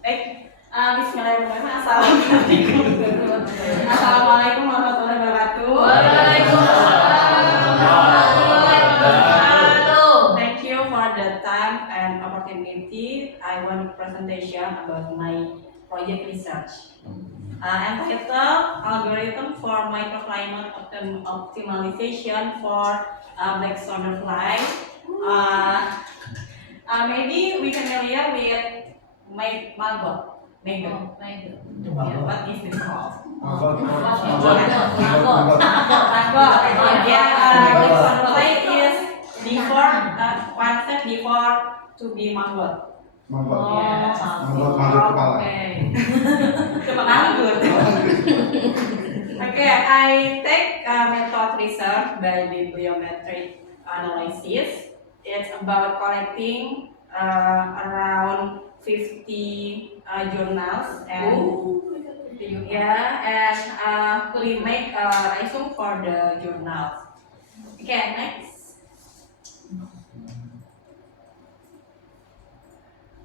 Bismillahirrahmanirrahim. Assalamualaikum warahmatullahi wabarakatuh. Waalaikumsalam warahmatullahi wabarakatuh. Thank you for the time and opportunity. I want presentation about my project research. Entitled Algorithm for Microclimate Optimization for Black Soldier Fly. Maybe we familiar with maggot. Maggot. Yeah, what is it called? Maggot. Yeah, Black Soldier Fly is before one step before to be maggot. Manggut kepala. Manggut. Okay, I take method research by bibliometric analysis. It's about collecting around 50 journals and we make a resume for the journals. Okay, next.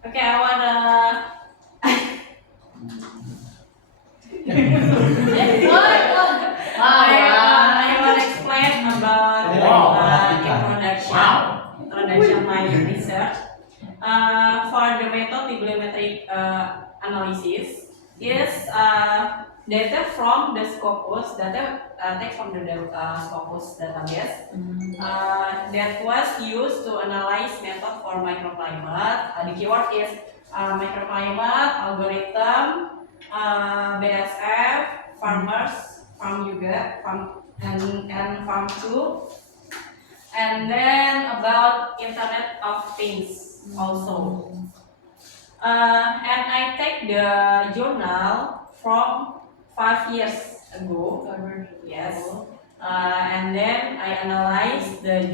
Okay, I wanna explain about introduction my research. For the method bibliometric analysis is data from the Scopus text from the Scopus database that was used to analyze method for microclimate. The keyword is microclimate, algorithm, BSF, farmers, farm juga, farm and farm 2, and then about Internet of Things also. And I take the journal from 5 years ago. Yes. And then I analyze the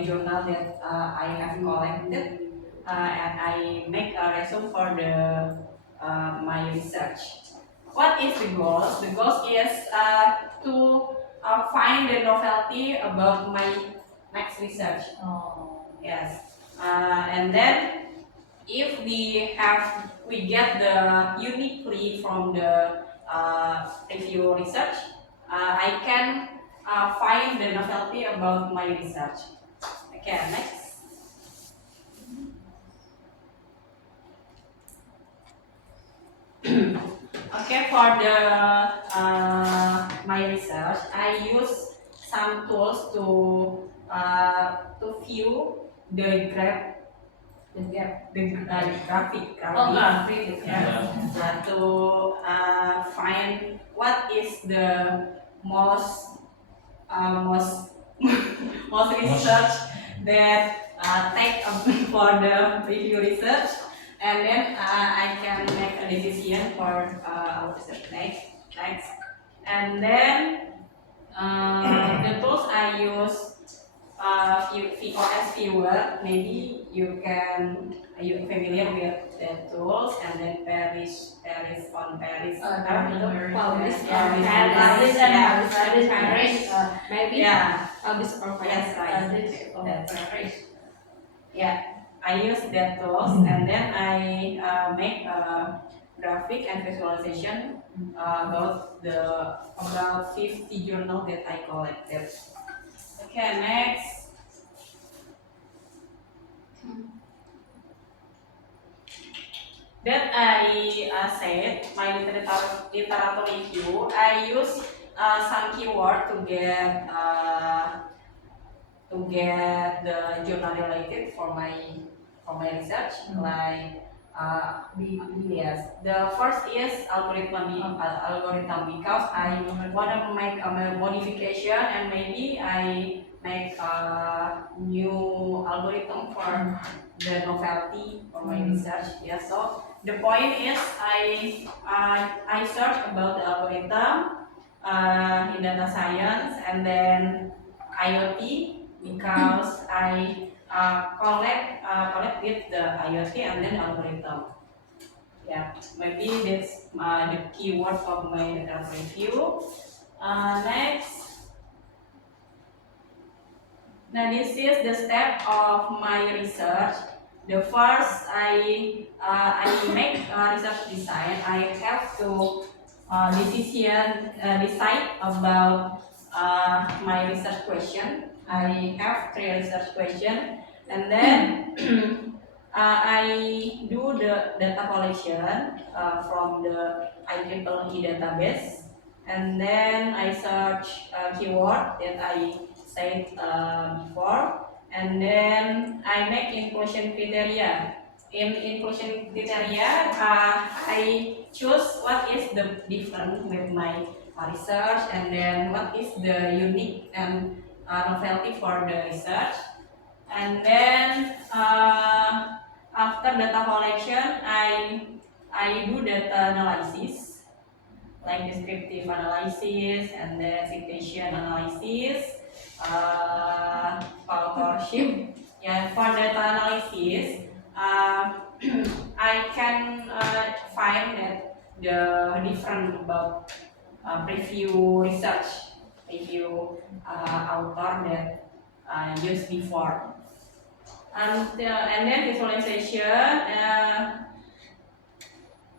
journal that I have collected, and I make a resume for the my research. What is the goal? The goal is to find the novelty about my next research. Yes. And then if we get the uniquely from the review research, I can find the novelty about my research. Okay, next. Okay, for the my research, I use some tools to view the graph. The graphic, to find what is the most most research that take for the review research, and then I can make a decision for our research next, and then the tools I use. VOS viewer, maybe you familiar with the tools, and then Paris, Paris, Maybe. Yeah. Publish or Yes, right. That's right. Yeah, I use that tools, and then I make a graphic and visualization about 50 journal that I collected. Okay, next. That I said my literature review. I use some keyword to get the journal related for my research. Like yes, the first is algorithm because I want to make a modification, and maybe I make a new algorithm for the novelty for my research. Yeah, so the point is I search about the algorithm in data science, and then IoT because I collect with the IoT and then algorithm. Yeah, maybe that's the keyword of my review. Next. Now this is the step of my research. the first I make research design. I have to decide about my research question. I have 3 research question, and then I do the data collection from the IEEE database, and then I search keyword that I said before, and then I make inclusion criteria. In inclusion criteria, I choose what is the different with my research, and then what is the unique and novelty for the research, and then after data collection, I do data analysis like descriptive analysis and then citation analysis, authorship. Yeah, for data analysis, I can find that the different about preview author that used before. And then visualization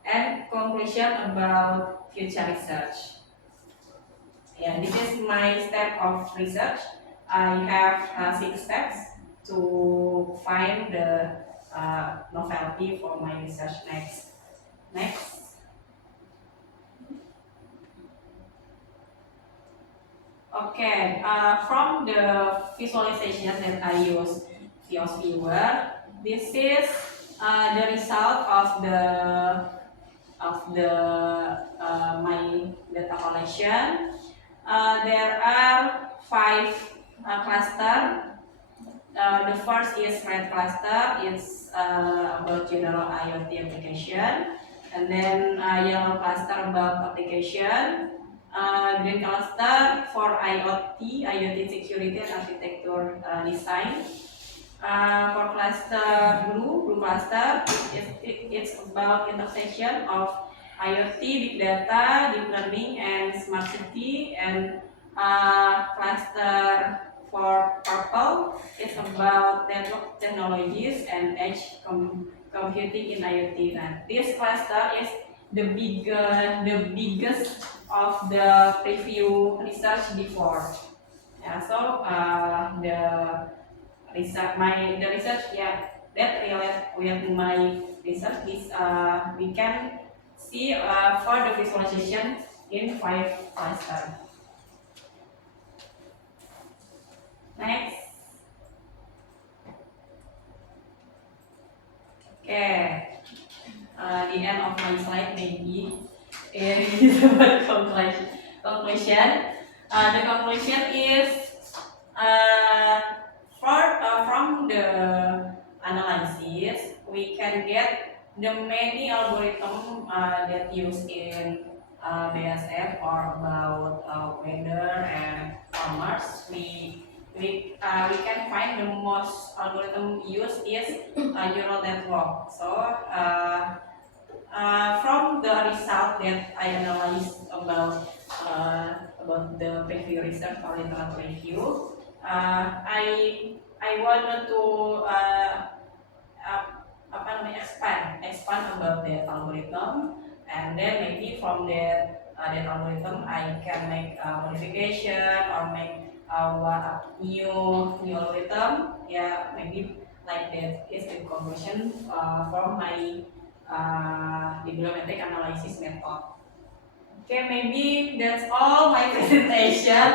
and conclusion about future research. Yeah, this is my step of research. I have 6 steps to find the novelty for my research next. Okay, from the visualization that I use Fios Viewer, this is the result of my data collection. There are 5 clusters. The first is red cluster. It's about general IoT application, and then yellow cluster about application. Green cluster for IoT security and architecture design. For cluster blue cluster, it's about intersection of IoT, big data, deep learning, and smart city. And cluster for purple, it's about network technologies and edge computing in IoT. And this cluster is the biggest of the preview research before. Yeah, so the research, yeah, that relate with my research is we can see for the visualization in 5 clusters. Next. Okay. The end of my slide maybe is about conclusion. The conclusion is from the analysis we can get the many algorithm that used in BASF or about weather and farmers. We can find the most algorithm used is neural network. So from the result that I analyzed about the preview research or literature review, I wanted to expand about that algorithm, and then maybe from that algorithm I can make modification or make new algorithm. Yeah, maybe like that is the conclusion from my bibliometric analysis method. Okay, maybe that's all my presentation.